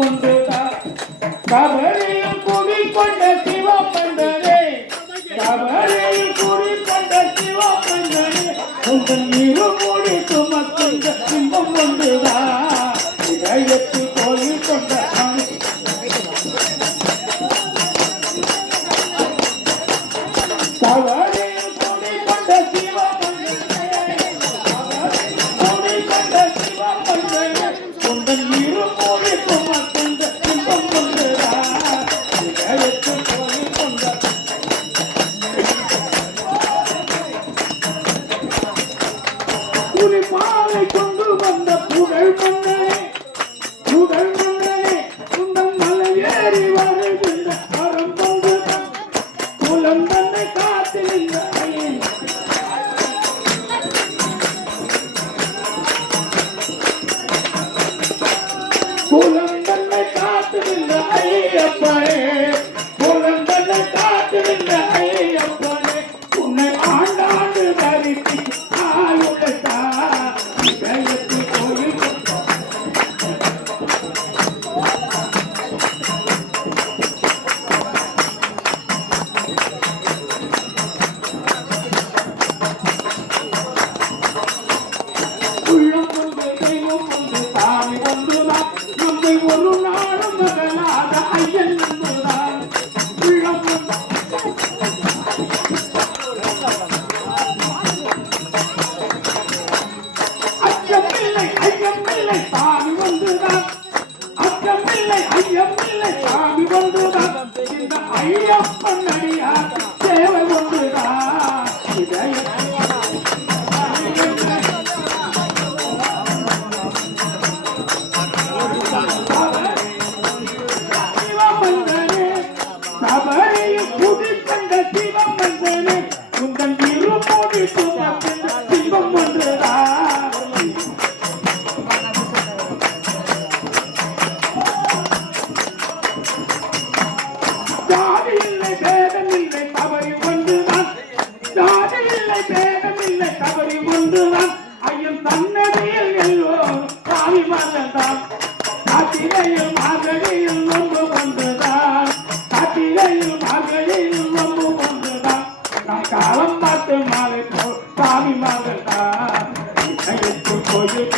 ஒன்றுதான் கபரையும் கூடிக்கொண்ட சிவபந்தனே கபரையும் கூடிக்கொண்ட சிவபந்தனே உங்கள் இருமூடி சுமக்கின்ற இன்பம் ஒன்றுதான் இதயத்தில் கோயில் கொண்ட கபரையும் கூடிக்கொண்ட சிவபந்தனே கூடிக்கொண்ட சிவபந்தனே உங்கள் இருமூடி சுமக்கின்ற இன்பம் ஒன்றுதான் இதயத்தில் கோயில் கொண்ட குறிப்பாலை கொண்டு வந்த புகழ் மன்னனே உங்கள் மலை ஏறி வருகின்ற வரம் கொண்டு குலம் தன்னை காத்திருந்த குலம் தன்னை காத்திருந்த ஐயப்பனே குலம் தன்னை காத்திருந்த ஐயப்பனே உன்னை ஆண்டாண்டு தரிசி ஆயுள்ளதா இதயத்தில் கோயில் உள்ளம் கொண்டு தெய்வம் கொண்டு சாமி கொண்டுதான் நம்மை ஒரு நாளும் மகளாத ஐயன் கொண்டுதான் உள்ளம் கொண்டு அச்சமில்லை ஐயமில்லை சாமி ஒன்றுதான் அச்சமில்லை ஐயமில்லை சாமி ஒன்றுதான் இந்த ஐயப்பன் அடியார் சேவை ஒன்றுதான் சிவமந்தனே கபரையும் புதிர்கண்ட சிவமந்தனே உங்கள் இருமூடி சுமக்கின்ற சிவம் ஒன்றுதான் ஜாதி இல்லை பேதம் இல்லை தவறி ஒன்றுதான் ஜாதி இல்லை பேதம் இல்லை தவறி ஒன்றுதான் ஐயன் தன்னதியில் எல்லோரும் சாமி மகன்தான் காத்திரையில் மார்கழியில் நொம்பு ஒன்றுதான் காத்திரையில் மார்கழியில் நொம்பு ஒன்றுதான் நம் காலம் பார்த்து மாலை போல் சாமி மகன்தான் கோயில்